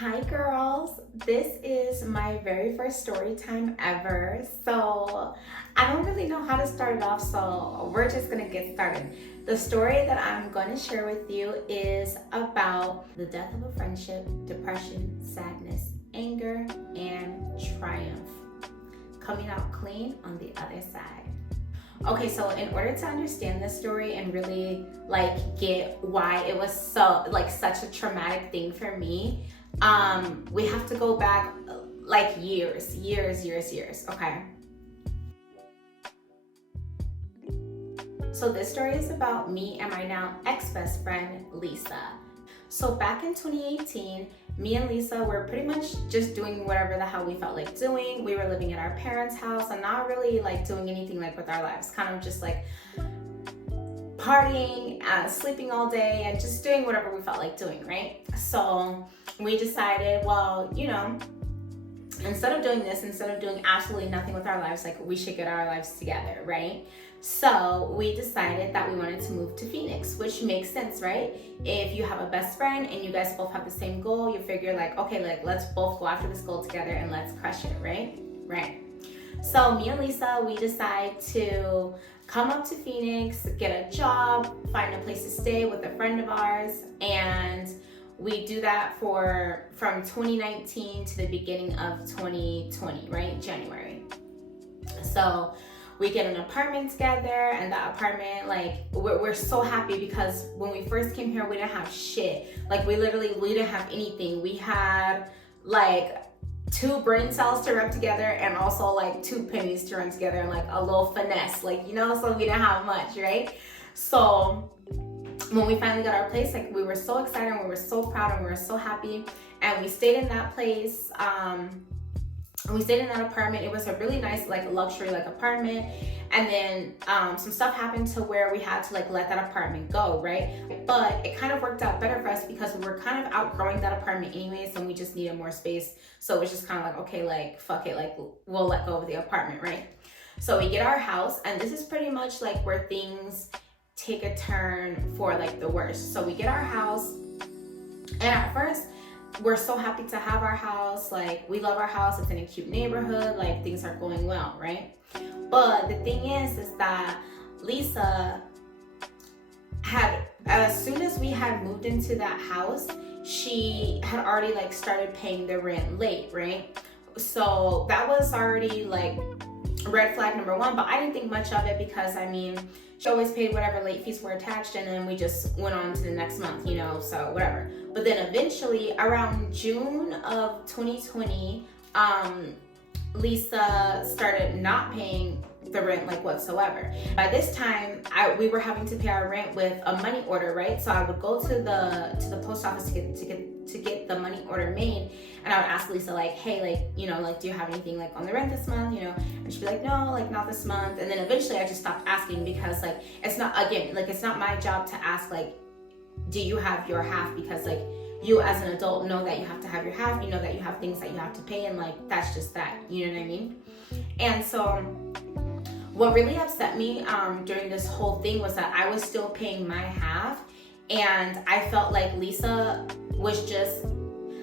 Hi girls, this is my very first story time ever, so I don't really know how to start it off, so we're just gonna get started. The story that I'm going to share with you is about the death of a friendship, depression, sadness, anger, and triumph. Coming out clean on the other side. Okay, so in order to understand this story and really get why it was so such a traumatic thing for me, we have to go back years, okay? So this story is about me and my now ex-best friend, Lisa. So back in 2018, me and Lisa were pretty much just doing whatever the hell we felt like doing. We were living at our parents' house and not really doing anything with our lives, kind of just partying, sleeping all day, and just doing whatever we felt like doing, right? So we decided, well, instead of doing absolutely nothing with our lives, we should get our lives together, right? So we decided that we wanted to move to Phoenix, which makes sense, right? If you have a best friend and you guys both have the same goal, you figure okay, let's both go after this goal together and let's crush it, right? Right. So me and Lisa, we decide to come up to Phoenix, get a job, find a place to stay with a friend of ours, and we do that from 2019 to the beginning of 2020, right? January. So we get an apartment together, and that apartment, we're so happy because when we first came here, we didn't have shit. We didn't have anything. We had 2 brain cells to rub together and also 2 pennies to run together and a little finesse, so we didn't have much, right? So when we finally got our place, we were so excited and we were so proud and we were so happy, and we stayed in that place. We stayed in that apartment. It was a really nice luxury apartment, and then some stuff happened to where we had to let that apartment go, right? But it kind of worked out better for us because we were kind of outgrowing that apartment anyways, and we just needed more space. So it was just kind of okay, fuck it, we'll let go of the apartment, right? So we get our house, and this is pretty much where things take a turn for the worst. So we get our house, and at first we're so happy to have our house. We love our house. It's in a cute neighborhood. Things are going well, right? But the thing is that Lisa had, as soon as we had moved into that house, she had already started paying the rent late, right? So that was already red flag number 1, but I didn't think much of it because she always paid whatever late fees were attached, and then we just went on to the next month, so whatever. But then eventually, around June of 2020, Lisa started not paying the rent whatsoever. By this time, we were having to pay our rent with a money order, right? So I would go to the post office to get the money order made, and I would ask Lisa hey, do you have anything on the rent this month, and she'd be no, not this month. And then eventually I just stopped asking because it's not, again, it's not my job to ask do you have your half, because you as an adult know that you have to have your half, you know that you have things that you have to pay, and that's just that, you know what I mean? And so what really upset me during this whole thing was that I was still paying my half, and I felt Lisa was just,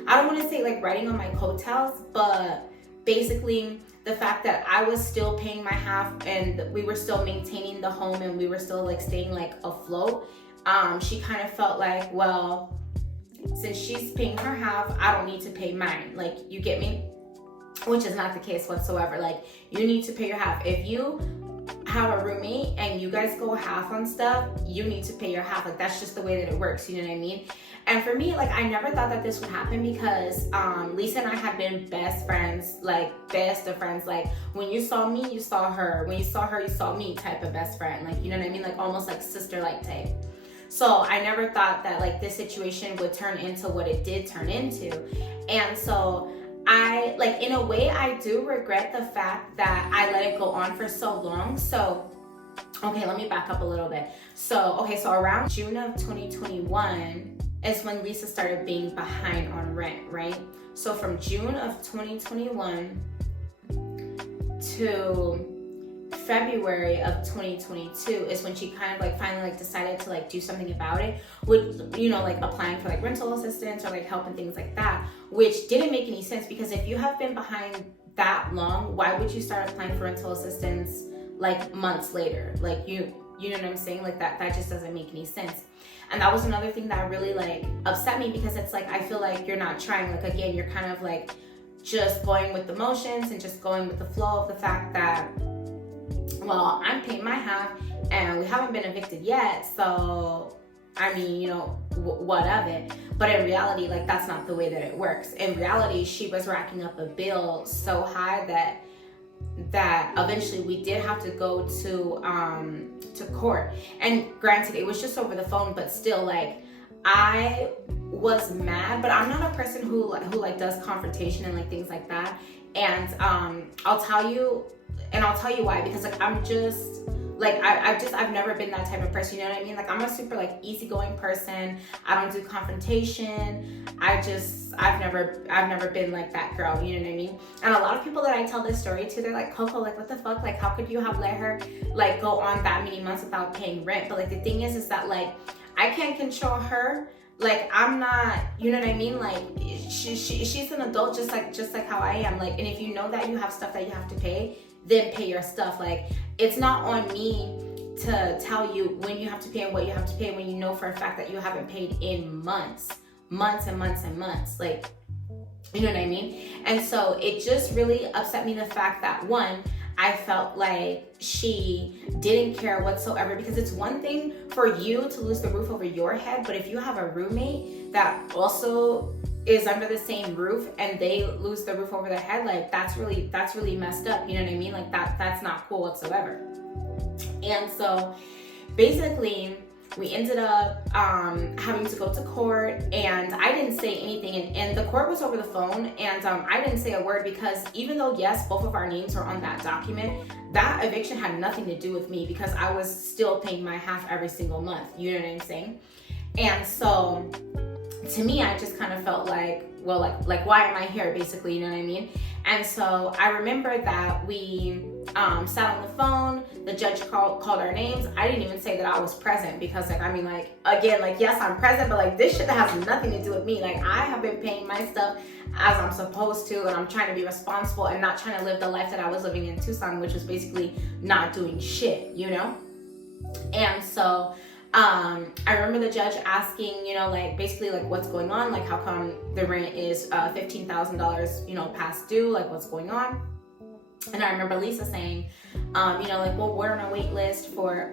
I don't want to say riding on my coattails, but basically the fact that I was still paying my half and we were still maintaining the home and we were still staying afloat, she kind of felt well, since she's paying her half, I don't need to pay mine. You get me? Which is not the case whatsoever. You need to pay your half. If you have a roommate and you guys go half on stuff, you need to pay your half. That's just the way that it works, you know what I mean? And for me, I never thought that this would happen because Lisa and I had been best friends, best of friends. When you saw me, you saw her. When you saw her, you saw me type of best friend. You know what I mean? Almost sister-like type. So I never thought that this situation would turn into what it did turn into. And so I, in a way, I do regret the fact that I let it go on for so long. So, okay, let me back up a little bit. So around June of 2021 is when Lisa started being behind on rent, right? So from June of 2021 to February of 2022 is when she kind of like finally like decided to like do something about it with, you know, like applying for like rental assistance or like help and things like that, which didn't make any sense, because if you have been behind that long, why would you start applying for rental assistance like months later? Like you know what I'm saying? Like that just doesn't make any sense. And that was another thing that really like upset me, because it's like I feel like you're not trying. Like again, you're kind of like just going with the motions and just going with the flow of the fact that, well, I'm paying my half and we haven't been evicted yet, so I mean, you know, what of it? But in reality, like that's not the way that it works. In reality, she was racking up a bill so high that eventually we did have to go to court. And granted, it was just over the phone, but still, like, I was mad. But I'm not a person who like does confrontation and like things like that. And I'll tell you why, because like I'm just like I've never been that type of person, you know what I mean? Like I'm a super like easygoing person. I don't do confrontation. I've never been like that girl, you know what I mean? And a lot of people that I tell this story to, they're like, Coco, like what the fuck? Like how could you have let her like go on that many months without paying rent? But like the thing is that like I can't control her. Like I'm not, you know what I mean? Like she's an adult just like how I am. Like, and if you know that you have stuff that you have to pay, then pay your stuff. Like it's not on me to tell you when you have to pay and what you have to pay when you know for a fact that you haven't paid in months and months. Like, you know what I mean? And so it just really upset me, the fact that one, I felt like she didn't care whatsoever, because it's one thing for you to lose the roof over your head, but if you have a roommate that also is under the same roof and they lose the roof over their head, like that's really messed up, you know what I mean? Like that's not cool whatsoever. And so basically we ended up having to go to court, and I didn't say anything, and the court was over the phone, and I didn't say a word, because even though yes, both of our names are on that document, that eviction had nothing to do with me, because I was still paying my half every single month, you know what I'm saying? And so to me, I just kind of felt like, well, like why am I here, basically, you know what I mean? And so I remember that we sat on the phone, the judge called our names. I didn't even say that I was present, because like, I mean, like, again, like, yes, I'm present, but like this shit has nothing to do with me. Like I have been paying my stuff as I'm supposed to, and I'm trying to be responsible and not trying to live the life that I was living in Tucson, which was basically not doing shit, you know? And so I remember the judge asking, you know, like basically like what's going on, like how come the rent is $15,000, you know, past due, like what's going on? And I remember Lisa saying, you know, like, well, we're on a wait list for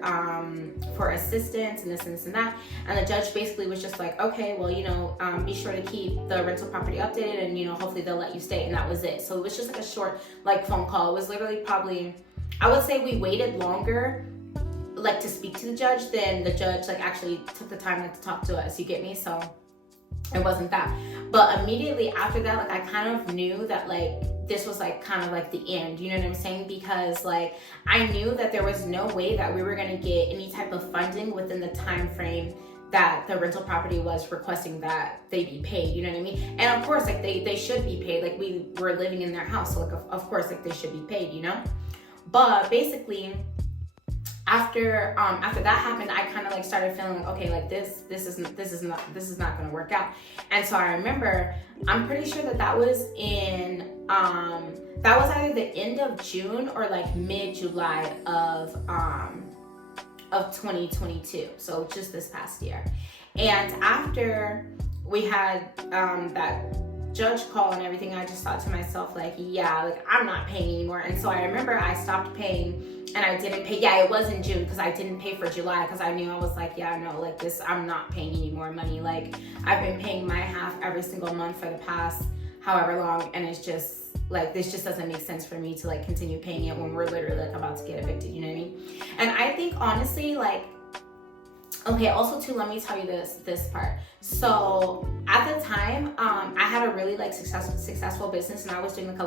assistance and this and that. And the judge basically was just like, okay, well, you know, be sure to keep the rental property updated, and, you know, hopefully they'll let you stay. And that was it. So it was just like a short like phone call. It was literally probably, I would say we waited longer like to speak to the judge than the judge like actually took the time like to talk to us, you get me? So it wasn't that. But immediately after that, like I kind of knew that like this was like kind of like the end, you know what I'm saying? Because like I knew that there was no way that we were going to get any type of funding within the time frame that the rental property was requesting that they be paid, you know what I mean? And of course, like they should be paid. Like we were living in their house, so like of course like they should be paid, you know? But basically after that happened, I kind of like started feeling like, okay, like this is not gonna work out. And so I remember, I'm pretty sure that was in that was either the end of June or like mid-July of 2022, so just this past year. And after we had that judge call and everything, I just thought to myself like, yeah, like I'm not paying anymore. And so I remember I stopped paying and I didn't pay. Yeah, it was in June, because I didn't pay for July, because I knew, I was like, yeah, no, like this, I'm not paying any more money. Like I've been paying my half every single month for the past however long, and it's just like, this just doesn't make sense for me to like continue paying it when we're literally like about to get evicted, you know what I mean? And I think honestly, like, okay, also too, let me tell you this part. So at the time, I had a really like successful business, and I was doing like a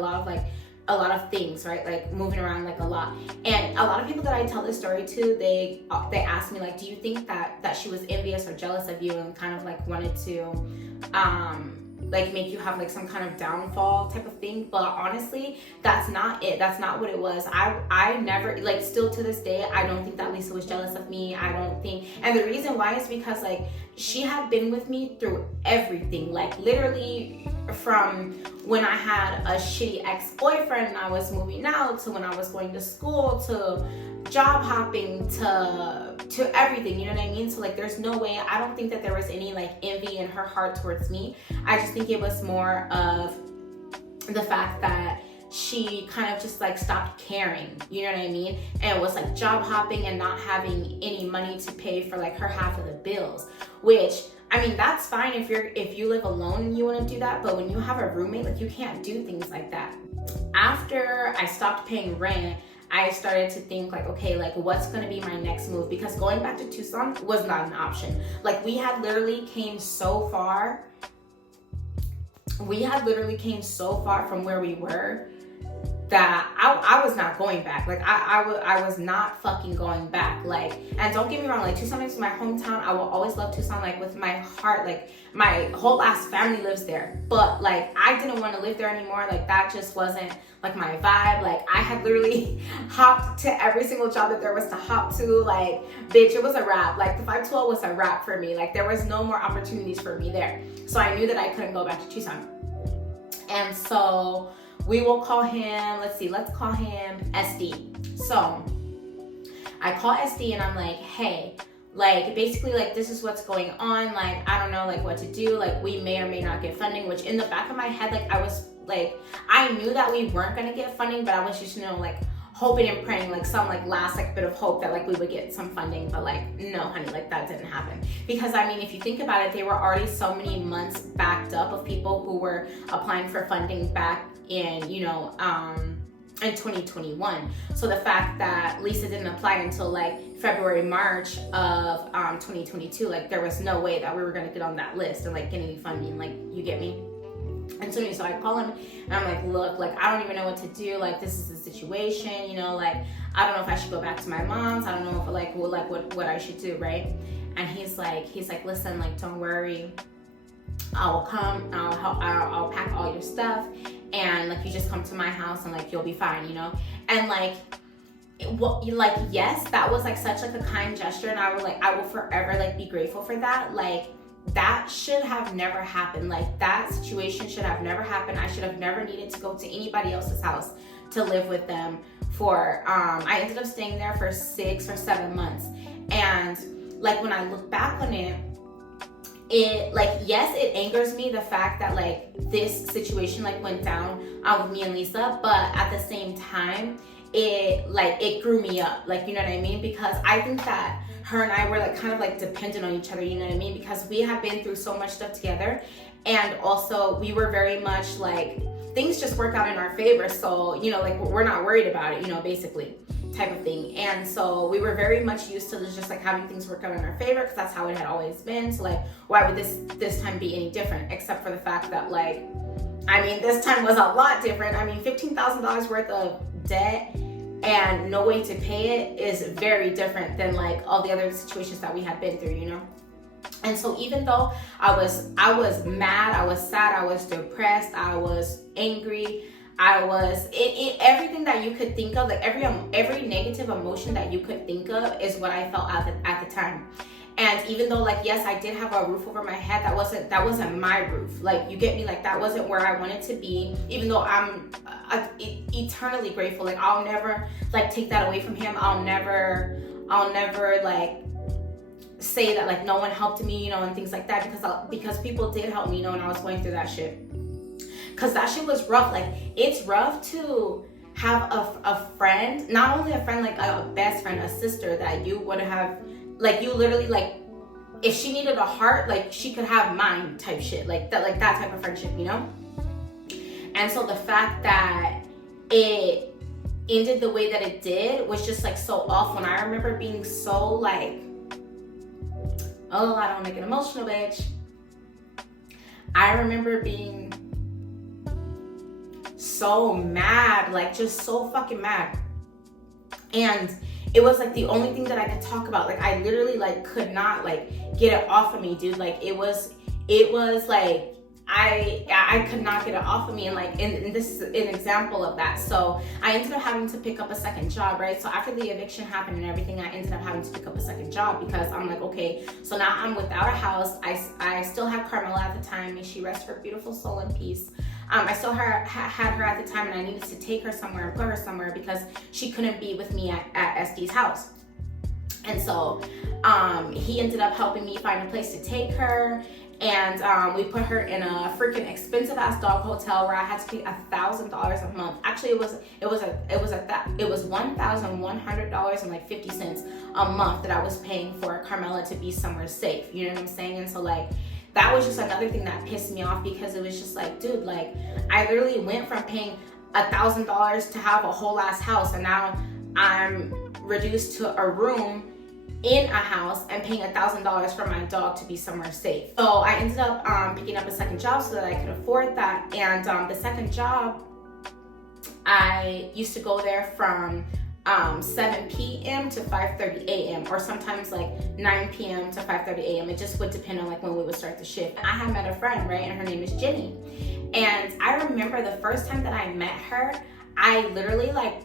lot of things, right? Like moving around like a lot. And a lot of people that I tell this story to, they ask me like, do you think that she was envious or jealous of you and kind of like wanted to like make you have like some kind of downfall type of thing. But honestly, that's not it. That's not what it was. I never, like, still to this day, I don't think that Lisa was jealous of me. I don't think, and the reason why is because like she had been with me through everything, like literally from when I had a shitty ex-boyfriend and I was moving out, to when I was going to school, to job hopping, to everything, you know what I mean? So like there's no way, I don't think that there was any like envy in her heart towards me. I just think it was more of the fact that she kind of just like stopped caring, you know what I mean? And it was like job hopping and not having any money to pay for like her half of the bills, which, I mean, that's fine if you live alone and you want to do that, but when you have a roommate, like you can't do things like that. After I stopped paying rent, I started to think like, okay, like what's going to be my next move? Because going back to Tucson was not an option. Like we had literally came so far. We had literally came so far from where we were that I was not going back. Like I was not fucking going back. Like, and don't get me wrong, like Tucson is my hometown. I will always love Tucson, like with my heart. Like my whole ass family lives there, but like I didn't want to live there anymore. Like that just wasn't like my vibe. Like I had literally hopped to every single job that there was to hop to. Like bitch, it was a wrap. Like the 512 was a wrap for me. Like there was no more opportunities for me there. So I knew that I couldn't go back to Tucson. And so we will call him, let's call him SD. So I call SD and I'm like, hey, like basically like this is what's going on. Like, I don't know like what to do. Like we may or may not get funding, which in the back of my head, like I was like, I knew that we weren't gonna get funding, but I was just, you know, like hoping and praying, like some like last like bit of hope that like we would get some funding. But like, no honey, like that didn't happen. Because I mean, if you think about it, they were already so many months backed up of people who were applying for funding back in, you know, in 2021. So the fact that Lisa didn't apply until like February, March of 2022, like there was no way that we were gonna get on that list and like get any funding, like, you get me? And so I call him and I'm like, look, like I don't even know what to do. Like this is the situation, you know, like I don't know if I should go back to my mom's. I don't know if like what I should do, right? And he's like, listen, like don't worry, I will come, I'll help, I'll pack all your stuff, and like you just come to my house and like you'll be fine, you know? And like, like yes, that was like such like a kind gesture, and I will forever like be grateful for that. Like that should have never happened. Like that situation should have never happened. I should have never needed to go to anybody else's house to live with them for I ended up staying there for 6 or 7 months. And like when I look back on it, like yes, it angers me the fact that like this situation like went down with me and Lisa, but at the same time it grew me up, like, you know what I mean? Because I think that her and I were like kind of like dependent on each other, you know what I mean? Because we have been through so much stuff together, and also we were very much like things just work out in our favor, so you know, like we're not worried about it, you know, basically type of thing. And so we were very much used to just like having things work out in our favor, because that's how it had always been. So like, why would this time be any different, except for the fact that like, I mean, this time was a lot different. I mean, $15,000 worth of debt and no way to pay it is very different than like all the other situations that we had been through, you know? And so even though I was mad, I was sad, I was depressed, I was angry, I was everything that you could think of, like every negative emotion that you could think of is what I felt at the time. And even though like, yes, I did have a roof over my head, that wasn't my roof. Like, you get me? Like that wasn't where I wanted to be, even though I'm eternally grateful. Like I'll never like take that away from him. I'll never like say that like no one helped me, you know, and things like that, because people did help me, you know, when I was going through that shit. Cause that shit was rough. Like it's rough to have a friend, not only a friend, like a best friend, a sister that you would have, like you literally like, if she needed a heart, like she could have mine type shit, like that type of friendship, you know? And so the fact that it ended the way that it did was just like so awful. And I remember being so like, oh, I don't want to get emotional, bitch. I remember being so mad, like just so fucking mad. And it was like the only thing that I could talk about. Like I literally like could not like get it off of me, dude. Like it was like I could not get it off of me, and like, and this is an example of that. So I ended up having to pick up a second job, right? So after the eviction happened and everything, I ended up having to pick up a second job because I'm like, okay, so now I'm without a house. I still had Carmela at the time. May she rest her beautiful soul in peace. I still had her at the time, and I needed to take her somewhere and put her somewhere because she couldn't be with me at SD's house. And so he ended up helping me find a place to take her. And we put her in a freaking expensive ass dog hotel where I had to pay $1,000 a month. Actually, it was $1,100 and like 50 cents a month that I was paying for Carmela to be somewhere safe. You know what I'm saying? And so like, that was just another thing that pissed me off, because it was just like, dude, like, I literally went from paying $1,000 to have a whole ass house, and now I'm reduced to a room in a house and paying $1,000 for my dog to be somewhere safe. So I ended up picking up a second job so that I could afford that. And the second job, I used to go there from 7 p.m. to 5:30 a.m. or sometimes like 9 p.m. to 5:30 a.m. It just would depend on like when we would start the shift. I had met a friend, right, and her name is Jenny. And I remember the first time that I met her, I literally like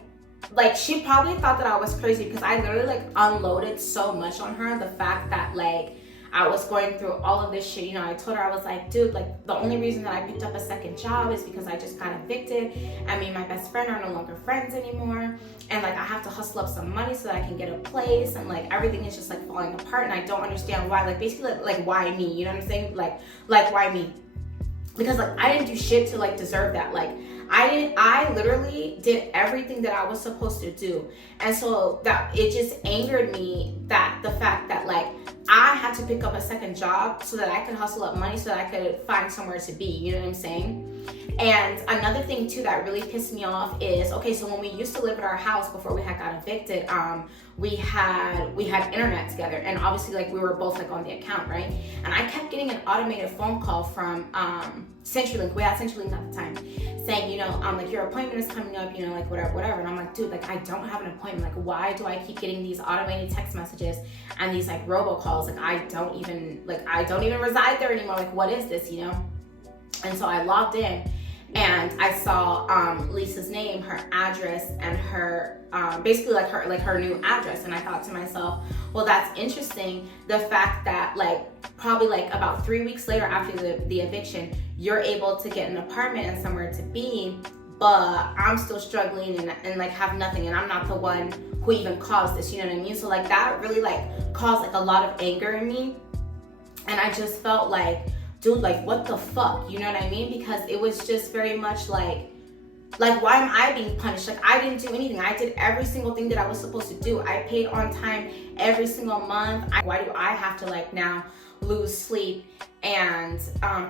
she probably thought that I was crazy because I literally like unloaded so much on her, the fact that like I was going through all of this shit. You know, I told her, I was like, dude, like the only reason that I picked up a second job is because I just got evicted, and me and my best friend are no longer friends anymore, and like I have to hustle up some money so that I can get a place, and like everything is just like falling apart, and I don't understand why. Like basically like why me? You know what I'm saying? Like why me? Because like I didn't do shit to like deserve that. Like I literally did everything that I was supposed to do. And so that it just angered me, that the fact that like I had to pick up a second job so that I could hustle up money so that I could find somewhere to be, you know what I'm saying? And another thing too that really pissed me off is, okay, so when we used to live at our house before we had got evicted, we had internet together, and obviously like we were both like on the account, right? And I kept getting an automated phone call from CenturyLink. We had CenturyLink at the time, saying, you know, like your appointment is coming up, you know, like whatever. And I'm like, dude, like I don't have an appointment. Like why do I keep getting these automated text messages and these like robocalls? Like I don't even reside there anymore. Like what is this, you know? And so I logged in, and I saw Lisa's name, her address, and her basically like her new address. And I thought to myself, well, that's interesting. The fact that like probably like about 3 weeks later after the eviction, you're able to get an apartment and somewhere to be, but I'm still struggling and like have nothing, and I'm not the one who even caused this, you know what I mean? So like that really like caused like a lot of anger in me, and I just felt like, dude, like what the fuck, you know what I mean? Because it was just very much like why am I being punished? Like I didn't do anything. I did every single thing that I was supposed to do. I paid on time every single month. Why do I have to like now lose sleep and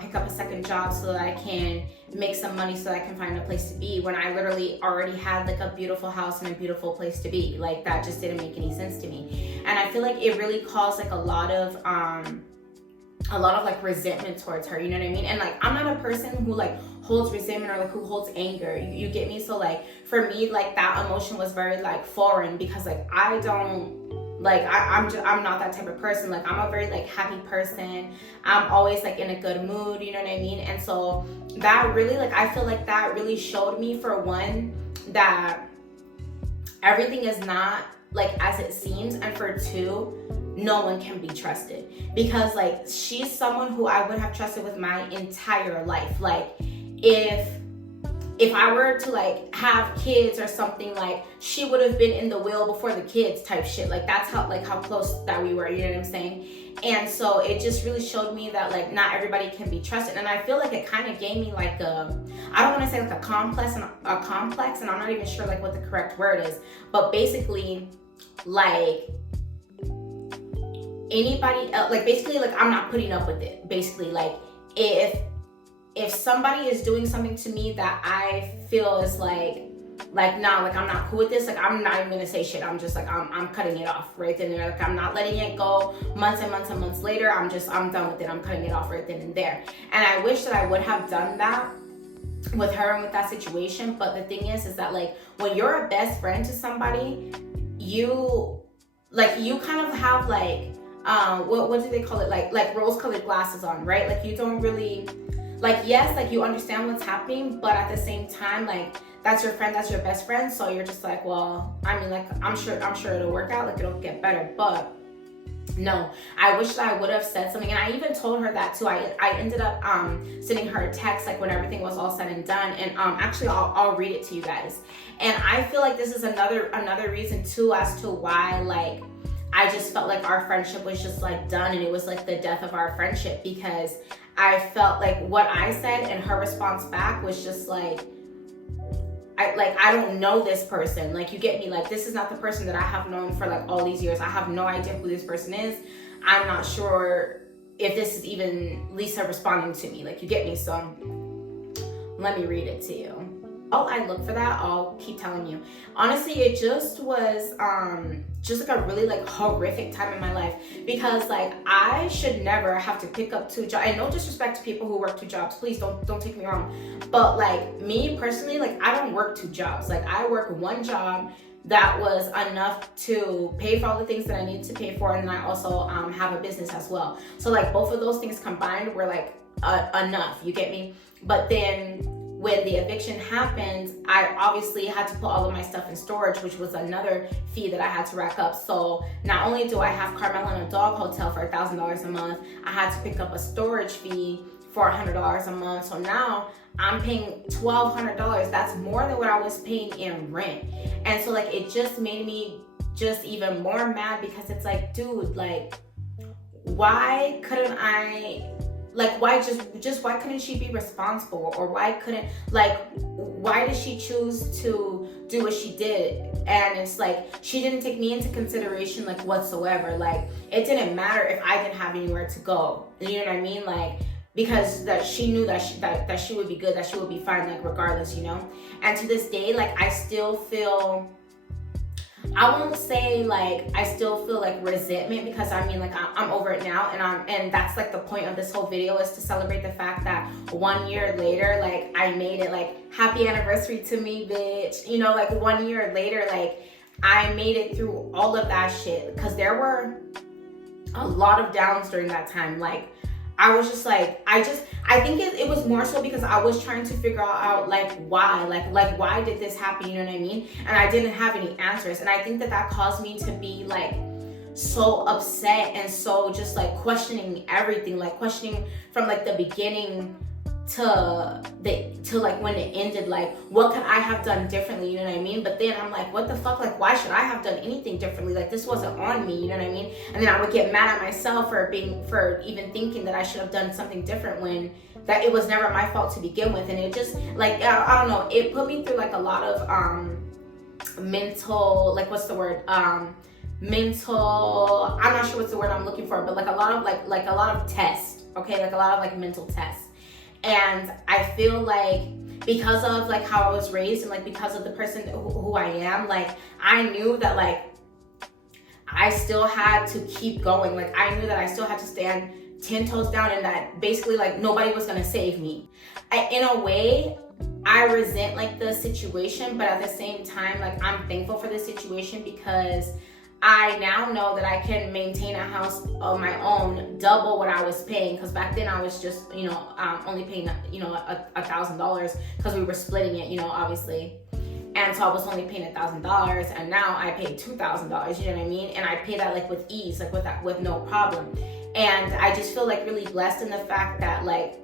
pick up a second job so that I can make some money so that I can find a place to be, when I literally already had like a beautiful house and a beautiful place to be? Like that just didn't make any sense to me. And I feel like it really caused like a lot of like resentment towards her, you know what I mean? And like I'm not a person who like holds resentment or like who holds anger, you get me? So like for me, like that emotion was very like foreign, because like I don't like I'm not that type of person. Like I'm a very like happy person. I'm always like in a good mood, you know what I mean? And so that really like I feel like that really showed me, for one, that everything is not like as it seems, and for two, no one can be trusted, because like she's someone who I would have trusted with my entire life. Like if I were to like have kids or something, like she would have been in the will before the kids type shit. Like that's how close that we were, you know what I'm saying? And so it just really showed me that like not everybody can be trusted. And I feel like it kind of gave me like I don't want to say like a complex, and I'm not even sure like what the correct word is, but basically like anybody else, like basically like I'm not putting up with it. Basically like if somebody is doing something to me that I feel is like nah, like I'm not cool with this, like I'm not even gonna say shit. I'm just like I'm cutting it off right then and there. Like I'm not letting it go months and months and months later. I'm done with it. I'm cutting it off right then and there. And I wish that I would have done that with her and with that situation. But the thing is that like when you're a best friend to somebody, you kind of have like what do they call it, like rose colored glasses on, right? Like you don't really like, yes, like you understand what's happening, but at the same time, like, that's your friend, that's your best friend. So you're just like, well, I mean, like, I'm sure it'll work out, like it'll get better. But no, I wish that I would have said something. And I even told her that too. I ended up sending her a text like when everything was all said and done. And actually I'll read it to you guys. And I feel like this is another reason too as to why, like, I just felt like our friendship was just like done, and it was like the death of our friendship, because I felt like what I said and her response back was just like, I don't know this person. Like, you get me? Like, this is not the person that I have known for like all these years. I have no idea who this person is. I'm not sure if this is even Lisa responding to me. Like, you get me? So let me read it to you. While I look for that, I'll keep telling you. Honestly, it just was just like a really like horrific time in my life, because like I should never have to pick up 2 jobs. And no disrespect to people who work 2 jobs, please don't take me wrong. But like me personally, like I don't work 2 jobs. Like I work 1 job that was enough to pay for all the things that I need to pay for, and then I also have a business as well. So like both of those things combined were like enough, you get me? But then when the eviction happened, I obviously had to put all of my stuff in storage, which was another fee that I had to rack up. So not only do I have Carmela in a dog hotel for $1,000 a month, I had to pick up a storage fee for $100 a month. So now I'm paying $1,200. That's more than what I was paying in rent. And so like it just made me just even more mad, because it's like, dude, like why couldn't I, like why couldn't she be responsible? Or why did she choose to do what she did? And it's like she didn't take me into consideration like whatsoever. Like it didn't matter if I didn't have anywhere to go, you know what I mean? Like because that she knew that she would be good, that she would be fine, like regardless, you know. And to this day, like I still feel, I won't say like I still feel like resentment, because I mean like I'm over it now, and that's like the point of this whole video, is to celebrate the fact that 1 year later, like I made it. Like happy anniversary to me, bitch, you know, like 1 year later, like I made it through all of that shit, because there were a lot of downs during that time. Like I was just like, I think it was more so because I was trying to figure out like why, like why did this happen, you know what I mean? And I didn't have any answers. And I think that caused me to be like so upset and so just like questioning everything, like questioning from like the beginning to like when it ended, like what could I have done differently, you know what I mean? But then I'm like, what the fuck, like why should I have done anything differently? Like this wasn't on me, you know what I mean? And then I would get mad at myself for even thinking that I should have done something different, when that it was never my fault to begin with. And it just like I don't know, it put me through like a lot of mental, like what's the word, mental, I'm not sure what's the word I'm looking for, but like a lot of tests, okay, like a lot of like mental tests. And I feel like because of like how I was raised, and like because of the person who I am, like I knew that like I still had to keep going. Like I knew that I still had to stand 10 toes down, and that basically like nobody was gonna save me. In a way, I resent like the situation, but at the same time, like I'm thankful for the situation, because I now know that I can maintain a house of my own, double what I was paying. Because back then I was just, you know, only paying, you know, $1,000, because we were splitting it, you know, obviously. And so I was only paying $1,000, and now I pay $2,000, you know what I mean? And I pay that like with ease, like with no problem. And I just feel like really blessed in the fact that like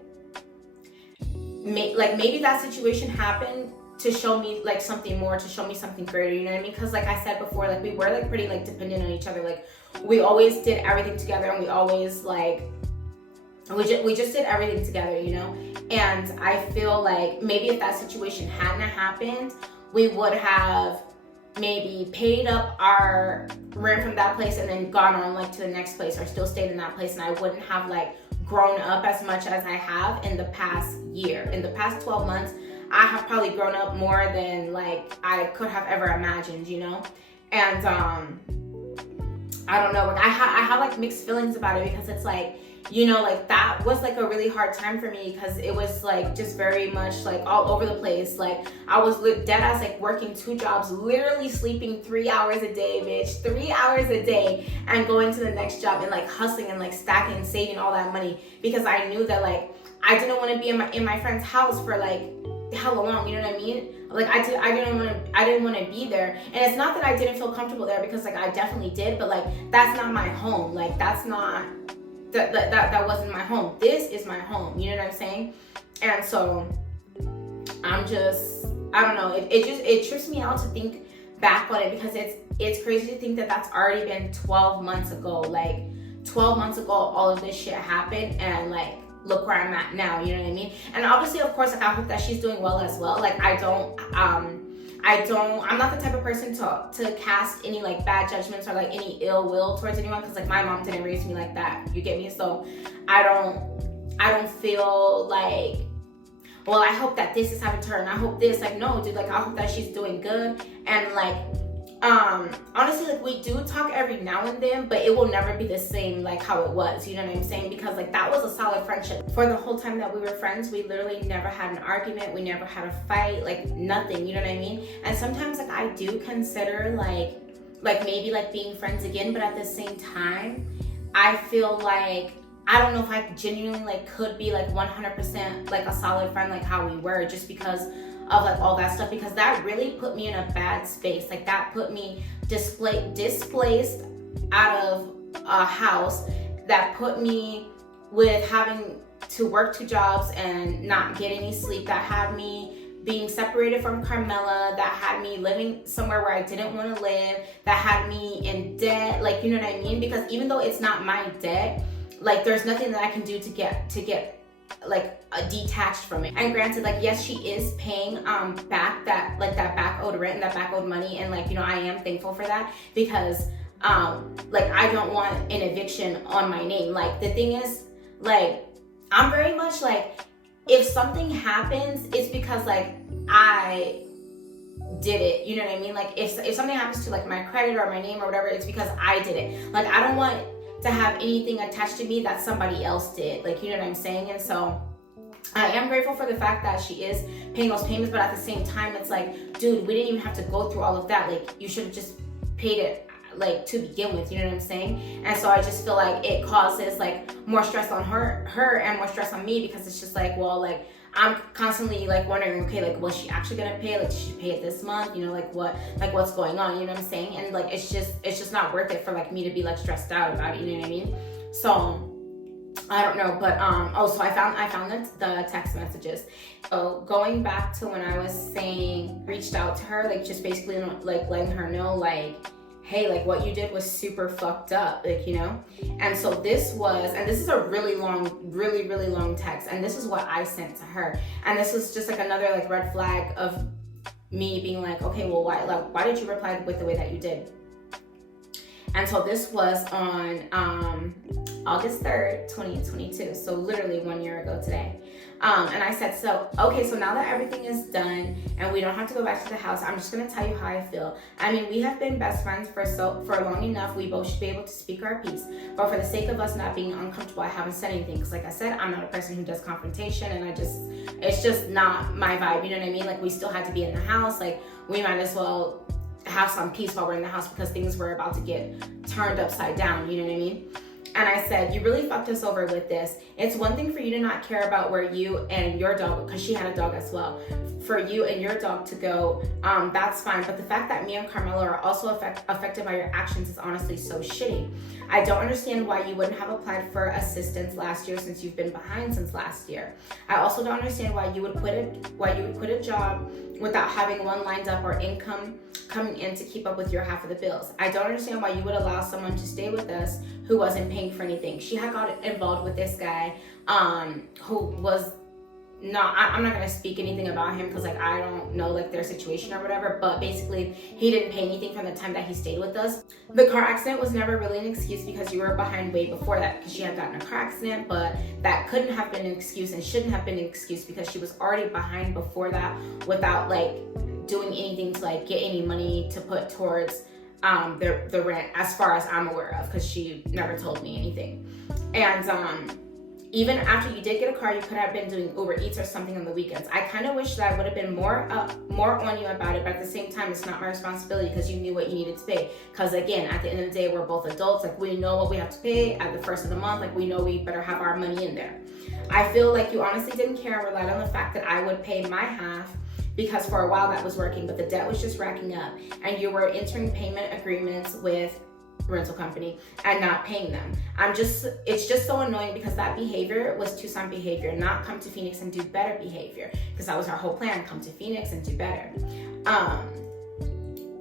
maybe that situation happened to show me like something more, to show me something greater, you know what I mean? Because like I said before, like we were like pretty like dependent on each other. Like we always did everything together, and we always like we just did everything together, you know? And I feel like maybe if that situation hadn't happened, we would have maybe paid up our rent from that place and then gone on like to the next place, or still stayed in that place, and I wouldn't have like grown up as much as I have in the past year. In the past 12 months, I have probably grown up more than like I could have ever imagined, you know? And I don't know, like I have like mixed feelings about it, because it's like, you know, like that was like a really hard time for me, because it was like just very much like all over the place. Like I was dead ass like working 2 jobs, literally sleeping 3 hours a day, bitch, 3 hours a day, and going to the next job and like hustling and like stacking and saving all that money, because I knew that like I didn't want to be in my friend's house for like hella long, you know what I mean? Like I didn't want to be there. And it's not that I didn't feel comfortable there, because like I definitely did, but like that's not my home. Like that wasn't my home. This is my home, you know what I'm saying? And so I'm just, I don't know, it trips me out to think back on it, because it's crazy to think that that's already been 12 months ago. Like 12 months ago all of this shit happened, and like look where I'm at now, you know what I mean? And obviously, of course, like I hope that she's doing well as well. Like I'm not the type of person to cast any like bad judgments or like any ill will towards anyone, because like my mom didn't raise me like that, you get me? So I don't feel like, well, I hope that this is happening to her, and I hope this, like, no, dude, like I hope that she's doing good. And like honestly, like we do talk every now and then, but it will never be the same like how it was, you know what I'm saying? Because like that was a solid friendship. For the whole time that we were friends, we literally never had an argument, we never had a fight, like nothing, you know what I mean? And sometimes like I do consider like maybe like being friends again, but at the same time I feel like I don't know if I genuinely like could be like 100% like a solid friend like how we were, just because of like all that stuff, because that really put me in a bad space. Like that put me displaced out of a house, that put me with having to work 2 jobs and not get any sleep, that had me being separated from Carmela, that had me living somewhere where I didn't want to live, that had me in debt, like, you know what I mean? Because even though it's not my debt, like there's nothing that I can do to get like detached from it. And granted, like yes, she is paying back that back owed rent and that back owed money, and like, you know, I am thankful for that, because like I don't want an eviction on my name. Like the thing is, like I'm very much like, if something happens, it's because like I did it, you know what I mean? Like if something happens to like my credit or my name or whatever, it's because I did it. Like I don't want to have anything attached to me that somebody else did, like, you know what I'm saying? And so I am grateful for the fact that she is paying those payments, but at the same time it's like, dude, we didn't even have to go through all of that. Like you should have just paid it like to begin with, you know what I'm saying? And so I just feel like it causes like more stress on her and more stress on me, because it's just like, well, like I'm constantly like wondering, okay, like was she actually gonna pay? Like did she pay it this month? You know, like what's going on? You know what I'm saying? And like it's just not worth it for like me to be like stressed out about it. You know what I mean? So I don't know, but so I found the text messages. Going back to when I was saying reached out to her, like just basically like letting her know like, hey, like what you did was super fucked up, like, you know? And so this is a really long text, and this is what I sent to her. And this was just like another like red flag of me being like, okay, well, why did you reply with the way that you did? And so this was on August 3rd, 2022. So literally 1 year ago today. And I said, so now that everything is done and we don't have to go back to the house, I'm just gonna tell you how I feel. I mean, we have been best friends for long enough. We both should be able to speak our piece. But for the sake of us not being uncomfortable, I haven't said anything. Because like I said, I'm not a person who does confrontation, and it's just not my vibe. You know what I mean? Like we still had to be in the house. Like we might as well have some peace while we're in the house, because things were about to get turned upside down. You know what I mean? And I said, you really fucked us over with this. It's one thing for you to not care about where you and your dog, because she had a dog as well, for you and your dog to go, that's fine. But the fact that me and Carmela are also affected by your actions is honestly so shitty. I don't understand why you wouldn't have applied for assistance last year, since you've been behind since last year. I also don't understand why you would quit a job without having one lined up or income coming in to keep up with your half of the bills. I don't understand why you would allow someone to stay with us who wasn't paying for anything. She had got involved with this guy who was not, I'm not gonna speak anything about him because like I don't know like their situation or whatever, but basically he didn't pay anything from the time that he stayed with us. The car accident was never really an excuse because you were behind way before that, because she had gotten a car accident, but that couldn't have been an excuse and shouldn't have been an excuse because she was already behind before that without like doing anything to like get any money to put towards the rent, as far as I'm aware of, because she never told me anything. And even after you did get a car, you could have been doing Uber Eats or something on the weekends. I kind of wish that I would have been more on you about it, but at the same time, it's not my responsibility because you knew what you needed to pay. Because again, at the end of the day, we're both adults. Like we know what we have to pay at the first of the month. Like we know we better have our money in there. I feel like you honestly didn't care and relied on the fact that I would pay my half, because for a while that was working, but the debt was just racking up, and you were entering payment agreements with rental company and not paying them. It's just so annoying, because that behavior was Tucson behavior, not come to Phoenix and do better behavior, because that was our whole plan, come to Phoenix and do better.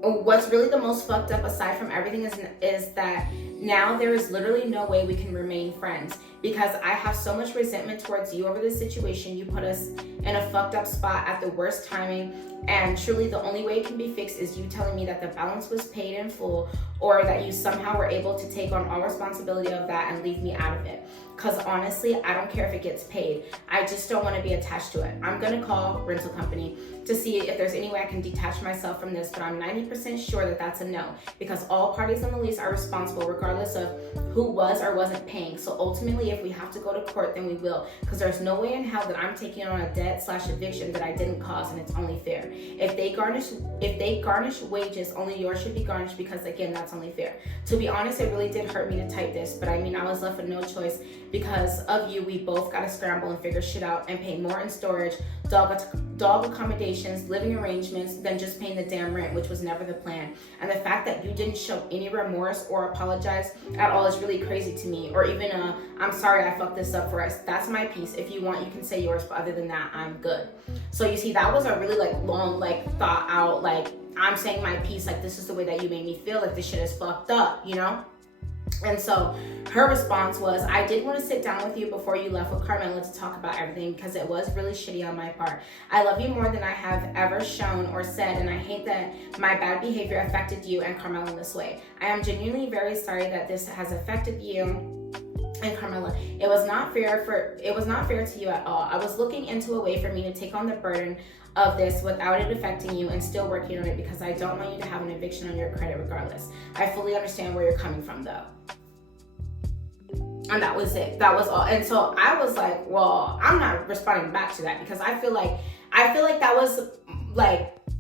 What's really the most fucked up aside from everything is that now there is literally no way we can remain friends, because I have so much resentment towards you over this situation. You put us in a fucked up spot at the worst timing, and truly the only way it can be fixed is you telling me that the balance was paid in full, or that you somehow were able to take on all responsibility of that and leave me out of it. Because honestly, I don't care if it gets paid. I just don't want to be attached to it. I'm going to call rental company to see if there's any way I can detach myself from this, but I'm 90% sure that that's a no, because all parties in the lease are responsible regardless of who was or wasn't paying. So ultimately, if we have to go to court, then we will, because there's no way in hell that I'm taking on a debt/eviction that I didn't cause, and it's only fair. If they garnish wages, only yours should be garnished, because again, that's only fair. To be honest, it really did hurt me to type this, but I mean, I was left with no choice. Because of you, we both got to scramble and figure shit out and pay more in storage, dog accommodations, living arrangements, than just paying the damn rent, which was never the plan. And the fact that you didn't show any remorse or apologize at all is really crazy to me. Or even I'm sorry I fucked this up for us. That's my piece. If you want, you can say yours, but other than that, I'm good. So you see, that was a really long, thought out, I'm saying my piece, this is the way that you made me feel, this shit is fucked up, you know? And so her response was, I did want to sit down with you before you left with Carmela to talk about everything, because it was really shitty on my part. I love you more than I have ever shown or said, and I hate that my bad behavior affected you and Carmela in this way. I am genuinely very sorry that this has affected you and Carmela. It was not fair to you at all. I was looking into a way for me to take on the burden of this without it affecting you, and still working on it, because I don't want you to have an eviction on your credit regardless. I fully understand where you're coming from though. And that was it. That was all. And so I was like, well, I'm not responding back to that, because I feel like that was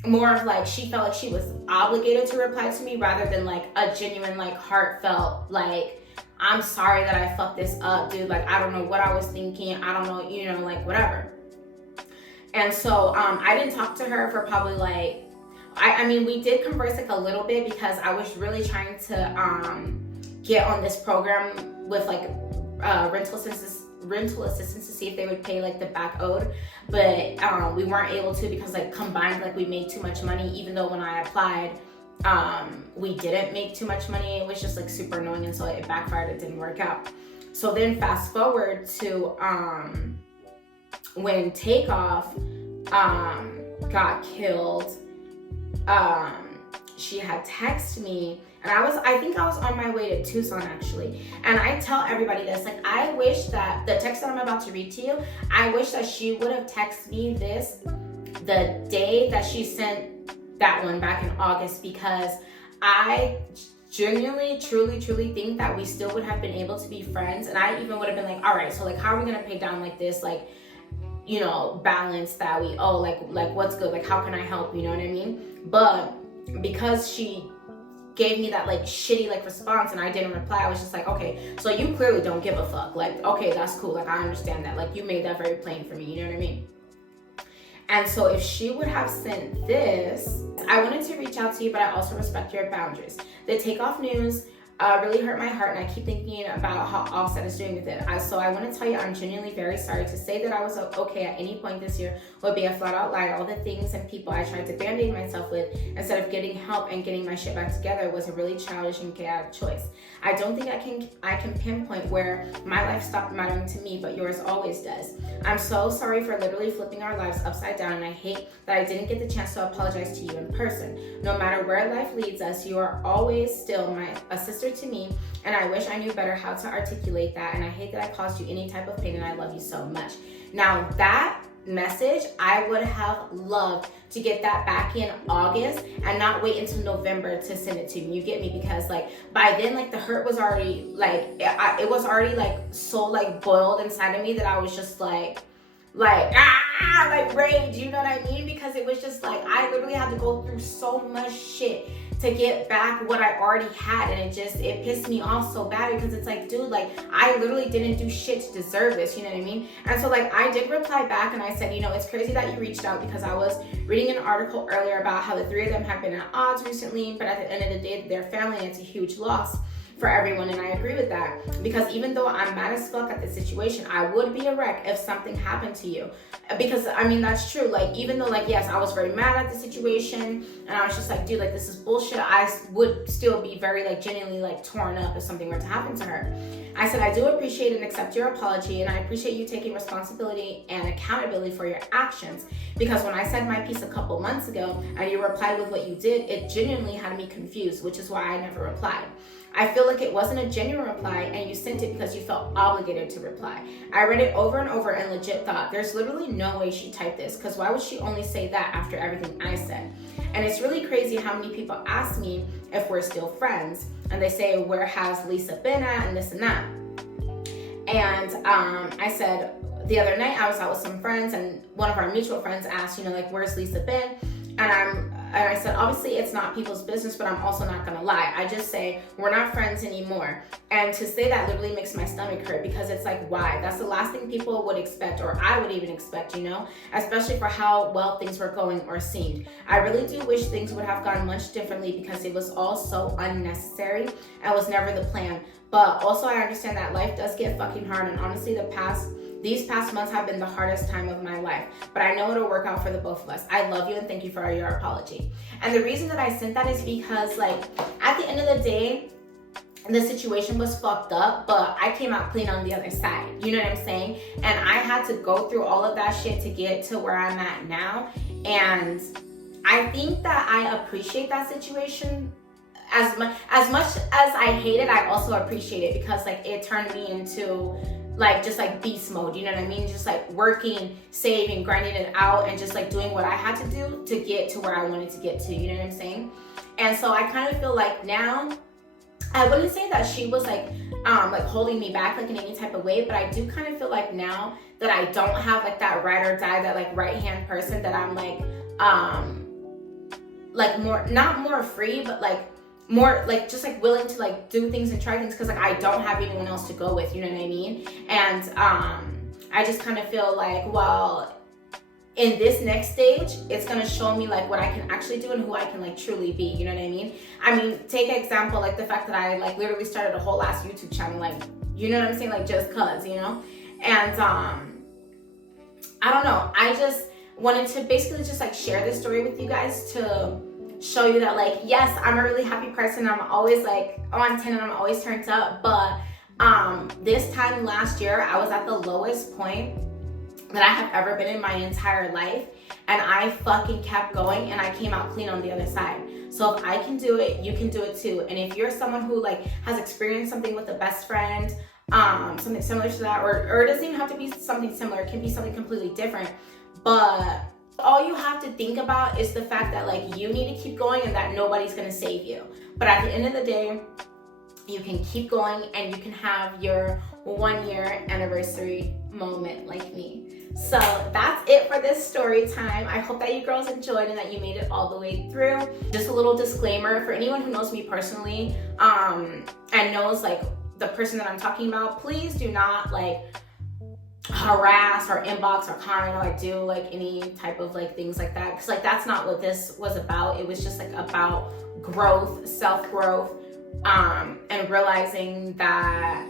more of she felt like she was obligated to reply to me, rather than a genuine heartfelt I'm sorry that I fucked this up, dude. I don't know what I was thinking. I don't know, whatever. And so I didn't talk to her for probably I mean, we did converse a little bit, because I was really trying to get on this program with rental assistance to see if they would pay the back owed, but we weren't able to, because combined we made too much money, even though when I applied we didn't make too much money. It was just super annoying, and so it backfired. It didn't work out. So then fast forward to when Takeoff got killed, she had texted me, and I think I was on my way to Tucson actually. And I tell everybody this, I wish that the text that I'm about to read to you, I wish that she would have texted me this the day that she sent that one back in August, because I genuinely, truly think that we still would have been able to be friends. And I even would have been all right, so how are we gonna pay down this balance that we owe, what's good, how can I help, you know what I mean? But because she gave me that shitty response and I didn't reply, I was just okay, so you clearly don't give a fuck. Okay, that's cool, I understand that, you made that very plain for me, you know what I mean? And so if she would have sent this, I wanted to reach out to you, but I also respect your boundaries. The Takeoff news really hurt my heart, and I keep thinking about how Offset is doing with it. So I want to tell you, I'm genuinely very sorry. To say that I was okay at any point this year would be a flat out lie. All the things and people I tried to band-aid myself with instead of getting help and getting my shit back together was a really childish and chaotic choice. I don't think I can pinpoint where my life stopped mattering to me, but yours always does. I'm so sorry for literally flipping our lives upside down, and I hate that I didn't get the chance to apologize to you in person. No matter where life leads us, you are always still a sister to me, and I wish I knew better how to articulate that, and I hate that I caused you any type of pain, and I love you so much. Now that message, I would have loved to get that back in August and not wait until November to send it to me. You get me? Because by then the hurt was already it was already so boiled inside of me that I was just rage, you know what I mean? Because it was just I literally had to go through so much shit to get back what I already had. And it pissed me off so bad, because it's like, dude, like, I literally didn't do shit to deserve this, you know what I mean? And so like, I did reply back and I said, you know, it's crazy that you reached out, because I was reading an article earlier about how the three of them have been at odds recently, but at the end of the day, they're family, and it's a huge loss for everyone. And I agree with that, because even though I'm mad as fuck at the situation, I would be a wreck if something happened to you. Because I mean, that's true. Like, even though, like, yes, I was very mad at the situation, and I was just like, dude, like, this is bullshit, I would still be very, like, genuinely, like, torn up if something were to happen to her. I said, I do appreciate and accept your apology, and I appreciate you taking responsibility and accountability for your actions, because when I said my piece a couple months ago and you replied with what you did, it genuinely had me confused, which is why I never replied. I feel like it wasn't a genuine reply, and you sent it because you felt obligated to reply. I read it over and over and legit thought, there's literally no way she typed this, because why would she only say that after everything I said? And it's really crazy how many people ask me if we're still friends, and they say, where has Lisa been at, and this and that. And I said, the other night I was out with some friends, and one of our mutual friends asked, you know, like, where's Lisa been? And I said, obviously it's not people's business, but I'm also not gonna lie. I just say, we're not friends anymore. And to say that literally makes my stomach hurt, because it's like, why? That's the last thing people would expect, or I would even expect, you know, especially for how well things were going or seemed. I really do wish things would have gone much differently, because it was all so unnecessary and was never the plan. But also I understand that life does get fucking hard, and honestly these past months have been the hardest time of my life, but I know it'll work out for the both of us. I love you, and thank you for your apology. And the reason that I sent that is because, like, at the end of the day, the situation was fucked up, but I came out clean on the other side. You know what I'm saying? And I had to go through all of that shit to get to where I'm at now. And I think that I appreciate that situation. As much as I hate it, I also appreciate it, because like, it turned me into like, just like beast mode, you know what I mean? Just like working, saving, grinding it out, and just like doing what I had to do to get to where I wanted to get to, you know what I'm saying? And so I kind of feel like now, I wouldn't say that she was like holding me back like in any type of way, but I do kind of feel like now that I don't have like that ride or die, that like right hand person, that I'm like more, not more free, but like more like just like willing to like do things and try things, because like I don't have anyone else to go with, you know what I mean? And I just kind of feel like, well, in this next stage, it's gonna show me like what I can actually do and who I can like truly be, you know what I mean? I mean, take an example, like the fact that I like literally started a whole ass YouTube channel, like, you know what I'm saying? Like, just cause, you know? And I don't know, I just wanted to basically just like share this story with you guys to show you that, like, yes, I'm a really happy person. I'm always like on 10 and I'm always turned up. But this time last year, I was at the lowest point that I have ever been in my entire life. And I fucking kept going, and I came out clean on the other side. So if I can do it, you can do it too. And if you're someone who like has experienced something with a best friend, something similar to that, or it doesn't even have to be something similar, it can be something completely different. But all you have to think about is the fact that like you need to keep going, and that nobody's gonna save you. But at the end of the day, you can keep going, and you can have your 1 year anniversary moment like me. So that's it for this story time. I hope that you girls enjoyed and that you made it all the way through. Just a little disclaimer for anyone who knows me personally and knows like the person that I'm talking about, please do not like harass or inbox or comment or like do like any type of like things like that, because like that's not what this was about. It was just like about growth, self-growth, and realizing that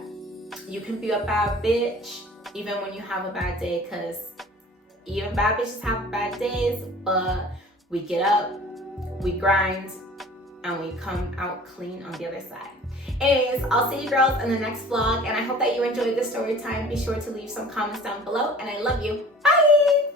you can be a bad bitch even when you have a bad day, because even bad bitches have bad days, but we get up, we grind, and we come out clean on the other side. Anyways, I'll see you girls in the next vlog, and I hope that you enjoyed this story time. Be sure to leave some comments down below, and I love you. Bye!